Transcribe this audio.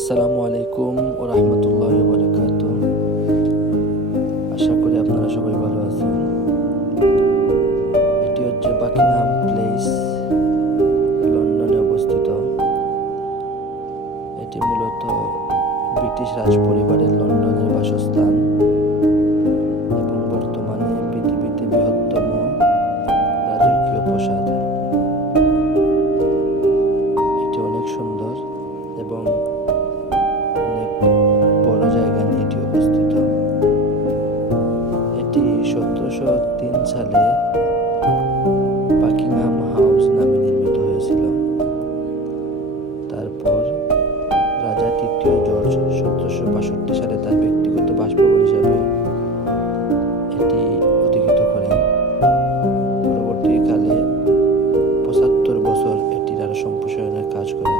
আসসালামু আলাইকুম ও রহমতুল্লাহি ওয়া বারাকাতুহু। আশা করি আপনারা সবাই ভালো আছেন। এটি হচ্ছে বাকিংহাম প্লেস, লন্ডনে অবস্থিত। এটি মূলত ব্রিটিশ রাজ পরিবারের লন্ডনের বাসস্থান এবং বর্তমানে পৃথিবীতে বৃহত্তম রাজকীয় প্রাসাদ। এটি অনেক সুন্দর এবং অনেক বড় জায়গা নিয়ে এটি অবস্থিত। এটি 1703 সালে বাকিংহাম হাউস নামে নির্মিত হয়েছিল। তারপর রাজা তৃতীয় জর্জ 1762 সালে তার ব্যক্তিগত বাসভবন হিসাবে এটি অধিকৃত করেন। পরবর্তীকালে 75 বছর এটির আরো সম্প্রসারণের কাজ করা